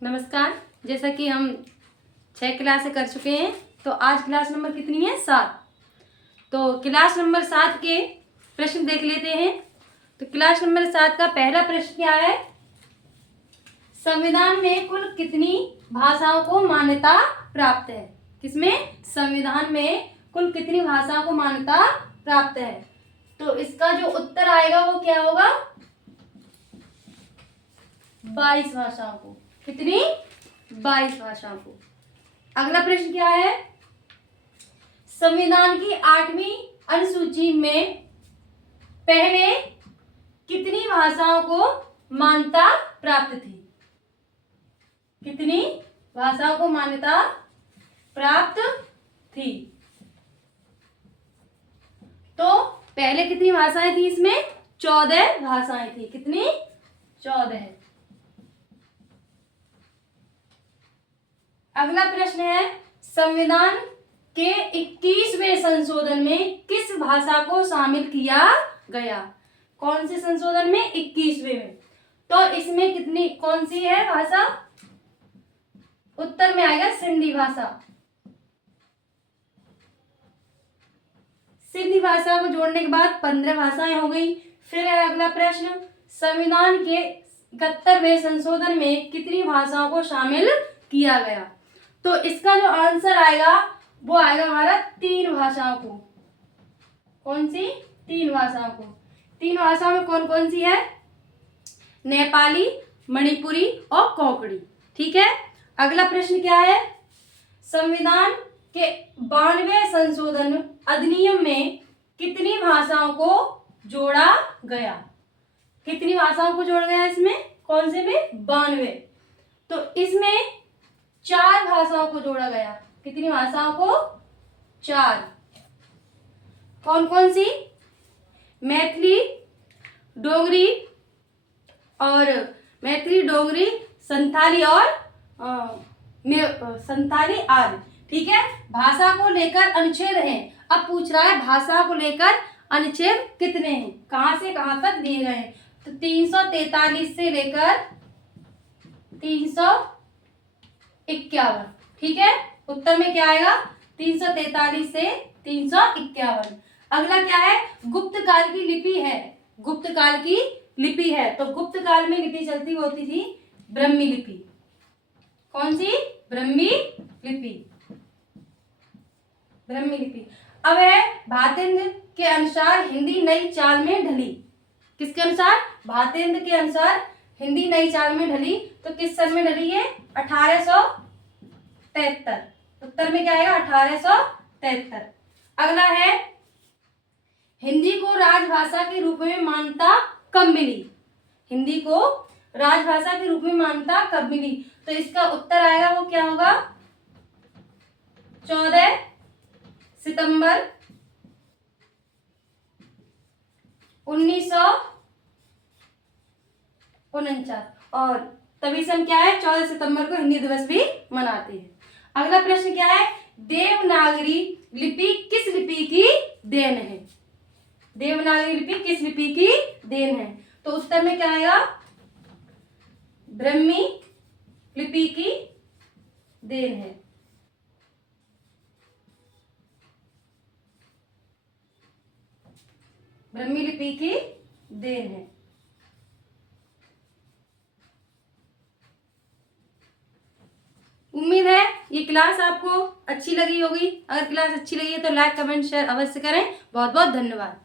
नमस्कार। जैसा कि हम 6 क्लासें कर चुके हैं, तो आज क्लास नंबर कितनी है? 7। तो क्लास नंबर 7 के प्रश्न देख लेते हैं। तो क्लास नंबर 7 का पहला प्रश्न क्या है? संविधान में कुल कितनी भाषाओं को मान्यता प्राप्त है? किसमें? संविधान में कुल कितनी भाषाओं को मान्यता प्राप्त है? तो इसका जो उत्तर आएगा वो क्या होगा? 22 भाषाओं को। कितनी? 22 भाषाओं को। अगला प्रश्न क्या है? संविधान की 8वीं अनुसूची में पहले कितनी भाषाओं को मान्यता प्राप्त थी? कितनी भाषाओं को मान्यता प्राप्त थी? तो पहले कितनी भाषाएं थी इसमें? 14 भाषाएं थी। कितनी? 14। अगला प्रश्न है, संविधान के 21वें संशोधन में किस भाषा को शामिल किया गया? कौन से संशोधन में? 21वें में। तो इसमें कितनी कौन सी है भाषा? उत्तर में आएगा सिंधी भाषा। सिंधी भाषा को जोड़ने के बाद 15 भाषाएं हो गई। फिर है अगला प्रश्न, संविधान के 71वें संशोधन में कितनी भाषाओं को शामिल किया गया? तो इसका जो आंसर आएगा वो आएगा हमारा 3 भाषाओं को। कौन सी? 3 भाषाओं को। 3 भाषाओं में कौन कौन सी है? नेपाली, मणिपुरी और कोंकणी। ठीक है। अगला प्रश्न क्या है? संविधान के 92वें संशोधन अधिनियम में कितनी भाषाओं को जोड़ा गया? कितनी भाषाओं को जोड़ा गया इसमें? कौन से में? 92। तो इसमें 4 भाषाओं को जोड़ा गया। कितनी भाषाओं को? 4। कौन कौन सी? मैथिली, डोगरी डोगरी, संथाली और संथाली आदि। ठीक है। भाषा को लेकर अनुच्छेद हैं। अब पूछ रहा है भाषा को लेकर अनुच्छेद कितने हैं, कहां से कहां तक दिए गए हैं? तो 343 से लेकर 351। ठीक है। उत्तर में क्या आएगा? 343 से 351। अगला क्या है? गुप्त काल की लिपि है। गुप्त काल की लिपि है। तो गुप्त काल में लिपि चलती होती थी ब्राह्मी लिपि। कौन सी? ब्राह्मी लिपि। ब्राह्मी लिपि। अब है भातेंद्र के अनुसार हिंदी नई चाल में ढली। किसके अनुसार? भातेंद्र के अनुसार हिंदी नई चाल में ढली। तो किस सन में ढली है? 1873। उत्तर में क्या आएगा? 1873। अगला है, हिंदी को राजभाषा के रूप में मान्यता कब मिली? हिंदी को राजभाषा के रूप में मान्यता कब मिली? तो इसका उत्तर आएगा वो क्या होगा? 14 सितंबर 1949। और तभी से हम क्या है? 14 सितंबर को हिंदी दिवस भी मनाते हैं। अगला प्रश्न क्या है? देवनागरी लिपि किस लिपि की देन है? देवनागरी लिपि किस लिपि की देन है? तो उत्तर में क्या आएगा? ब्राह्मी लिपि की देन है। ब्राह्मी लिपि की देन है। उम्मीद है ये क्लास आपको अच्छी लगी होगी। अगर क्लास अच्छी लगी है तो लाइक, कमेंट, शेयर अवश्य करें। बहुत बहुत धन्यवाद।